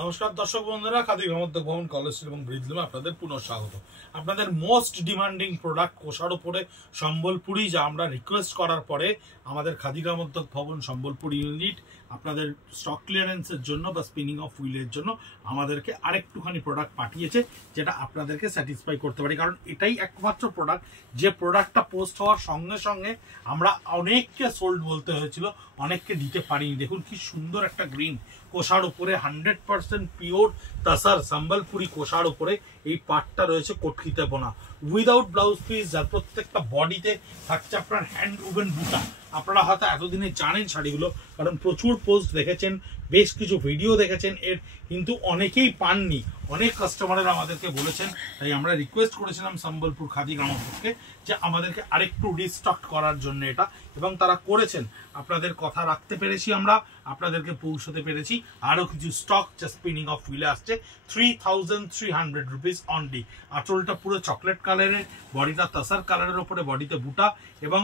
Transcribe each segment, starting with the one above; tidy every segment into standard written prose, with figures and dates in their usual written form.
নমস্কার দর্শক বন্ধুরা, খাদি গ্রামোদ্যোগ ভবন কলেজ এবং ব্রিজলুমে আপনাদের পুনঃ স্বাগত। আপনাদের মোস্ট ডিমান্ডিং প্রোডাক্ট কোষার উপরে সম্বলপুরি, যা আমরা রিকোয়েস্ট করার পরে আমাদের খাদি গ্রামোদ্যোগ ভবন সম্বলপুর ইউনিট আপনাদের স্টক ক্লিয়ারেন্সের জন্য বা স্পিনিং অফ হুইলের জন্য আমাদেরকে আরেকটুখানি প্রোডাক্ট পাঠিয়েছে, যেটা আপনাদেরকে স্যাটিসফাই করতে পারি। কারণ এটাই একমাত্র প্রোডাক্ট যে প্রোডাক্টটা পোস্ট হওয়ার সঙ্গে সঙ্গে আমরা অনেককে সোল্ড বলতে হয়েছিল, অনেককে দিতে পারিনি। দেখুন কি সুন্দর একটা গ্রিন কোষার উপরে 100% পিওর তাসার সম্বলপুরি কোষার উপরে এই পাটটা রয়েছে কটকিতে বোনা উইদাউট ব্লাউজ পিস, যার প্রত্যেকটা বডিতে থাকছে আপনার হ্যান্ড উভেন বুটা। আপনারা হয়তো এতদিনে জানেন শাড়িগুলো, কারণ প্রচুর পোস্ট দেখেছেন, বেশ কিছু ভিডিও দেখেছেন এর, কিন্তু অনেকেই পাননি। অনেক কাস্টমাররা আমাদেরকে বলেছেন, তাই আমরা রিকোয়েস্ট করেছিলাম সম্বলপুর খাদি গ্রামোদ্যোগকে যে আমাদেরকে আরেকটু রিস্টক করার জন্য এটা, এবং তারা করেছেন। আপনাদের কথা রাখতে পেরেছি, আমরা আপনাদেরকে পৌঁছতে পেরেছি। আরো কিছু স্টক যা স্পিনিং অফ হুইলে আসছে 3300 রুপিস অনলি। আঁচলটা পুরো চকলেট কালারের, বডিটা তাসার কালারের উপরে, বডিতে বুটা, এবং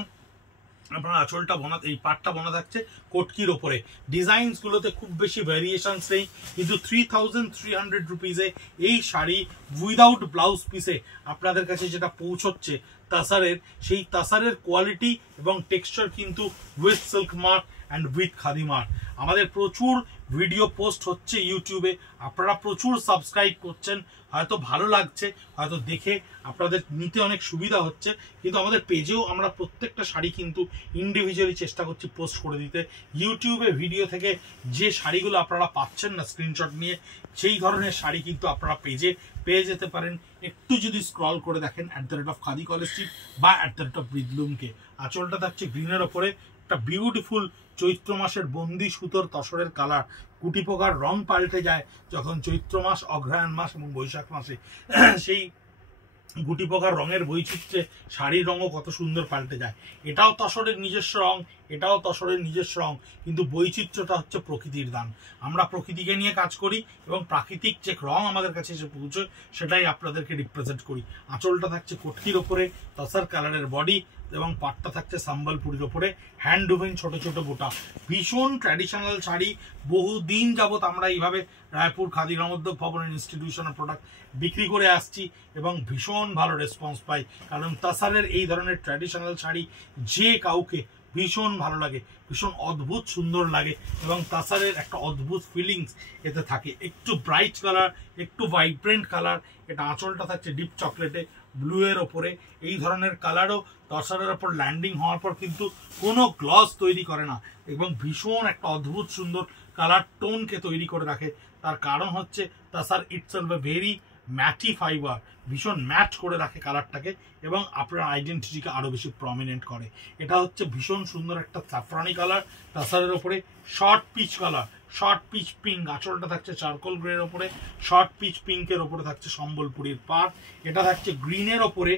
আপনার আঁচলটা বোনা, এই পাটটা বোনা থাকছে কটকির ওপরে। ডিজাইনস গুলোতে খুব বেশি ভ্যারিয়েশনস নেই, কিন্তু 3300 রুপিসে এই শাড়ি উইদাউট ব্লাউজ পিসে আপনাদের কাছে যেটা পৌঁছচ্ছে তাসারের, সেই তাসারের কোয়ালিটি এবং টেক্সচার কিন্তু with silk mark and with khadi mark. আমাদের প্রচুর ভিডিও পোস্ট হচ্ছে ইউটিউবে, আপনারা প্রচুর সাবস্ক্রাইব করছেন, হয়তো ভালো লাগছে, হয়তো দেখে আপনাদের নিতে অনেক সুবিধা হচ্ছে। কিন্তু আমাদের পেজেও আমরা প্রত্যেকটা শাড়ি কিন্তু ইন্ডিভিজুয়ালি চেষ্টা করছি পোস্ট করে দিতে। ইউটিউবে ভিডিও থেকে যে শাড়িগুলো আপনারা পাচ্ছেন না স্ক্রিনশট নিয়ে, সেই ধরনের শাড়ি কিন্তু আপনারা পেজে পেয়ে যেতে পারেন। একটু যদি স্ক্রল করে দেখেন @খাদি কলেজ স্ট্রিট বা @ব্রিজলুমকে। আঁচলটা থাকছে গ্রিনের ওপরে, একটা বিউটিফুল চৈত্র মাসের বন্দি সুতোর তসরের কালার। গুটি পোকার রং পাল্টে যায় যখন চৈত্র মাস, অগ্রহায়ণ মাস এবং বৈশাখ মাসে। সেই গুটি পোকার রঙের বৈচিত্র্যে শাড়ির রঙও কত সুন্দর পাল্টে যায়। এটাও তসরের নিজস্ব রং, এটাও তসরের নিজস্ব রং, কিন্তু বৈচিত্র্যটা হচ্ছে প্রকৃতির দান। আমরা প্রকৃতিকে নিয়ে কাজ করি এবং প্রাকৃতিক যে রং আমাদের কাছে এসে পৌঁছয় সেটাই আপনাদেরকে রিপ্রেজেন্ট করি। আঁচলটা থাকছে কটকির ওপরে, তসার কালারের বডি, এবং পাটটা থাকছে সম্বলপুরির ওপরে, হ্যান্ড উভেন ছোট ছোট বুটা। ভীষণ ট্র্যাডিশনাল শাড়ি। বহুদিন যাবত আমরা এইভাবে রায়পুর খাদি গ্রামোদ্যোগ ভবনের ইনস্টিটিউশনের প্রোডাক্ট বিক্রি করে আসছি এবং ভীষণ ভালো রেসপন্স পাই। কারণ তাসারের এই ধরনের ট্র্যাডিশনাল শাড়ি যে কাউকে ভীষণ ভালো লাগে, ভীষণ অদ্ভুত সুন্দর লাগে, এবং তাসারের একটা অদ্ভুত ফিলিংস এতে থাকে। একটু ব্রাইট কালার, একটু ভাইব্রেন্ট কালার। এটা আঁচলটা থাকছে ডিপ চকলেটে, ব্লু এর ওপরে। এই ধরনের কালারও তসরের ওপর ল্যান্ডিং হওয়ার পর কিন্তু কোনো গ্লস তৈরি করে না, এবং ভীষণ একটা অদ্ভুত সুন্দর কালার টোনকে তৈরি করে রাখে। তার কারণ হচ্ছে তাসার ইটসেলফ এ ভেরি ম্যাটি ফাইবার, ভীষণ ম্যাট করে রাখে কালারটাকে, এবং আপনার আইডেন্টিটিকে আরো বেশি প্রমিনেন্ট করে। এটা হচ্ছে ভীষণ সুন্দর একটা সাফরানি কালার, তাসারের ওপরে short peach colour, short pitch pink. আঁচলটা থাকছে চারকোল গ্রের ওপরে, শর্ট পিচ পিঙ্কের ওপরে থাকছে সম্বলপুরীর পাড়। এটা থাকছে গ্রিনের ওপরে,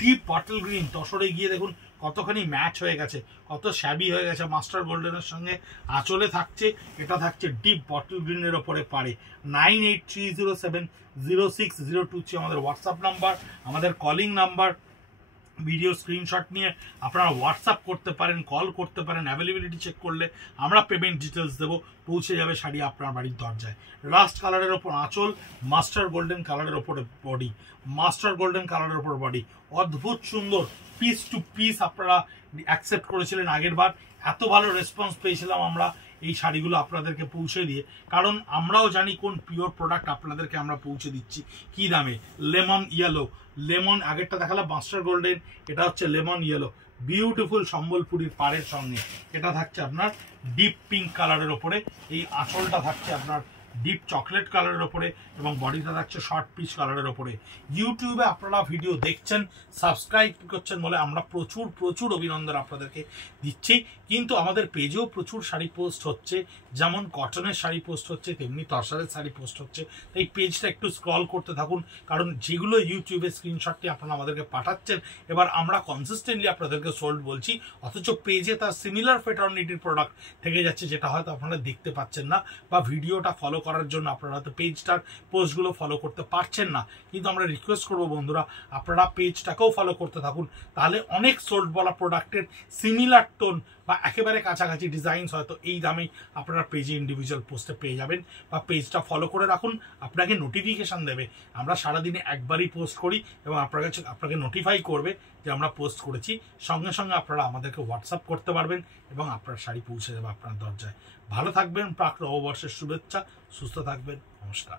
ডিপ বটল গ্রিন। তসরে গিয়ে দেখুন কতখানি ম্যাচ হয়ে গেছে, কত শ্যাবি হয়ে গেছে মাস্টার গোল্ডেনের সঙ্গে। আঁচলে থাকছে, এটা থাকছে ডিপ বটল গ্রিনের ওপরে পারে। 9830706023 আমাদের হোয়াটসঅ্যাপ নাম্বার, আমাদের কলিং নাম্বার। ভিডিও স্ক্রিনশট নিয়ে আপনারা হোয়াটসঅ্যাপ করতে পারেন, কল করতে পারেন। অ্যাভেলেবিলিটি চেক করলে আমরা পেমেন্ট ডিটেলস দেবো, পৌঁছে যাবে শাড়ি আপনার বাড়ির দরজায়। রাস্ট কালারের ওপর আঁচল, মাস্টার গোল্ডেন কালারের ওপরে বডি, মাস্টার গোল্ডেন কালারের ওপর বডি। অদ্ভুত সুন্দর পিস টু পিস আপনারা অ্যাকসেপ্ট করেছিলেন আগের বার। এত ভালো রেসপন্স পেয়েছিলাম আমরা এই শাড়িগুলো আপনাদেরকে পৌঁছে দিয়ে, কারণ আমরাও জানি কোন পিওর প্রোডাক্ট আপনাদেরকে আমরা পৌঁছে দিচ্ছি কি দামে। লেমন ইয়েলো, লেমন আগেরটা দেখালাম মাস্টার গোল্ডেন, এটা হচ্ছে লেমন ইয়েলো, বিউটিফুল সম্বলপুরীর পাড়ের সঙ্গে। এটা থাকছে আপনার ডিপ পিঙ্ক কালারের ওপরে, এই আঁচলটা থাকছে আপনার ডিপ চকলেট কালারের ওপরে, এবং বডিটা থাকছে শর্ট পিচ কালারের ওপরে। ইউটিউবে আপনারা ভিডিও দেখছেন, সাবস্ক্রাইব করছেন বলে আমরা প্রচুর প্রচুর অভিনন্দন আপনাদেরকে দিচ্ছি। কিন্তু আমাদের পেজেও প্রচুর শাড়ি পোস্ট হচ্ছে, যেমন কটনের শাড়ি পোস্ট হচ্ছে, তেমনি তসরের শাড়ি পোস্ট হচ্ছে। এই পেজটা একটু স্ক্রল করতে থাকুন, কারণ যেগুলো ইউটিউবে স্ক্রিনশটটি আপনারা আমাদেরকে পাঠাচ্ছেন, এবার আমরা কনসিস্টেন্টলি আপনাদেরকে সোল্ড বলছি, অথচ পেজে তার সিমিলার ফেটার্নিটির প্রোডাক্ট থেকে যাচ্ছে, যেটা হয়তো আপনারা দেখতে পাচ্ছেন না, বা ভিডিওটা ফলো করার জন্য আপনারা হয়তো পেজটার পোস্টগুলো ফলো করতে পারছেন না। কিন্তু আমরা রিকোয়েস্ট করবো বন্ধুরা, আপনারা পেজটাকেও ফলো করতে থাকুন, তাহলে অনেক সোল্ড বলা প্রোডাক্টের সিমিলার টোন বা একেবারে কাছাকাছি ডিজাইনস হয়তো এই দামেই আপনারা পেজে ইন্ডিভিজুয়াল পোস্টে পেয়ে যাবেন, বা পেজটা ফলো করে রাখুন, আপনাকে নোটিফিকেশান দেবে। আমরা সারাদিনে একবারই পোস্ট করি এবং আপনাকে নোটিফাই করবে যে আমরা পোস্ট করেছি। সঙ্গে সঙ্গে আপনারা আমাদেরকে হোয়াটসঅ্যাপ করতে পারবেন এবং আপনার শাড়ি পৌঁছে যাবে আপনার দরজায়। ভালো থাকবেন, প্রাক নববর্ষের শুভেচ্ছা, সুস্থ থাকবেন, নমস্কার।